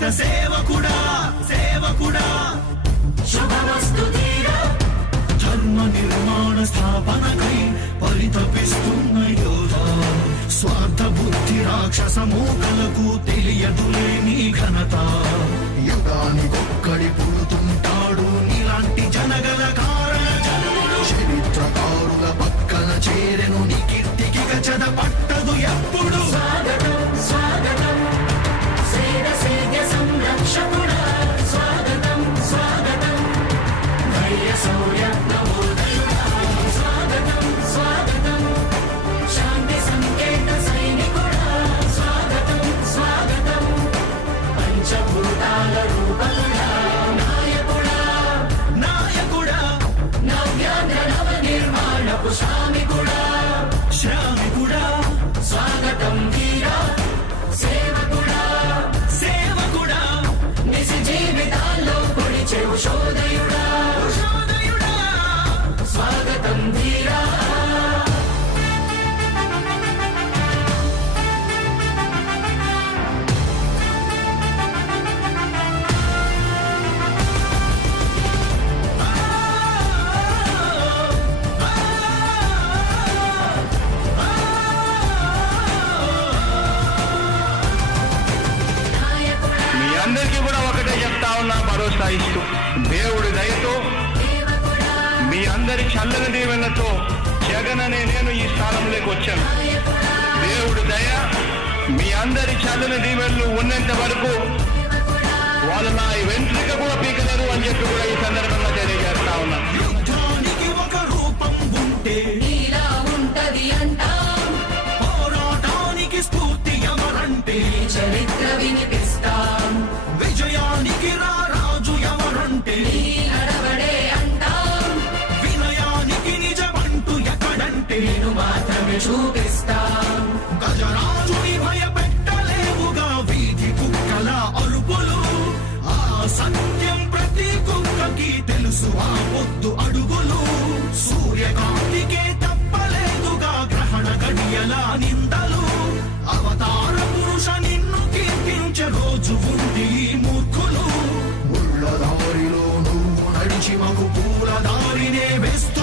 దళిత సేవకుడా సేవకుడా శుభమస్తు ధీర ధర్మ నిర్మాణ స్థాపనకై పరితపిస్తున్న యోధ స్వార్థ బుద్ధి రాక్షస మూకలకు తెలియదులే నీ ఘనత యుగానికొక్కడి పుడుతుంటాడు నీలాంటి జనగల కారణ జన్ముడు చరిత్రకారుల పక్కన చేరెను నీ కీర్తికి గజద పట్టదు ఎప్పుడు స్వాగతం స్వాగతం సేద్య సంరక్షకుడా స్వాగతం స్వాగతం ధైర్య శౌర్య నవోదయుడా స్వాగతం స్వాగతం శాంతి సంకేత సైనికుడా స్వాగతం స్వాగతం పంచభూతాల రూపకుడా నాయకుడా నాయకుడా నవ్యాంధ్ర నవ నిర్మాణపు శ్రామికుడా శ్రామికుడా స్వాగతం వీరా సేవకుడా సేవకుడా నిజ జీవితాల్లో పొడిచెవు శోదయుడా శోదయుడా స్వాగతం వీరా అందరికీ కూడా ఒకటే చెప్తా ఉన్నా, భరోసా ఇస్తూ దేవుడి దయతో మీ అందరి చల్లని దీవెనతో జగన్ అనే నేను ఈ స్థానంలోకి వచ్చాను. దేవుడి దయ మీ అందరి చల్లని దీవెనలు ఉన్నంత వరకు వాళ్ళు నా వెంట్రుక కూడా పీకలేరు అని చెప్పి కూడా ఈ సందర్భంగా తెలియజేస్తా ఉన్నా. యుద్ధానికి ఒక రూపం ఉంటే నీలా ఉంటది అంటాం, పోరాటానికి స్ఫూర్తి ఎవరంటే చరిత్ర వినిపిస్తాం, విజయానికి రారాజు ఎవరంటే నడవడే అంటాం, వినయానికి నిజమంటూ ఎక్కడంటే నేను మాత్రమే చూపిస్తాం. గజరాజుని భయపెట్టలేవుగా వీధి కుక్కల అరుపులు, ఆ సత్యం ప్రతి కుక్కకి తెలుసు ఆ పొద్దు అడుగులు, సూర్యకాంతికే తప్పలేదుగా గ్రహణ గడియల నిందలు, అవతార పురుష నిన్ను కీర్తించే రోజు ఉంది ఈ మూర్ఖులు, ముళ్ళ దారిలో నువ్వు నడిచి మగు పూల దారినే వేస్తూ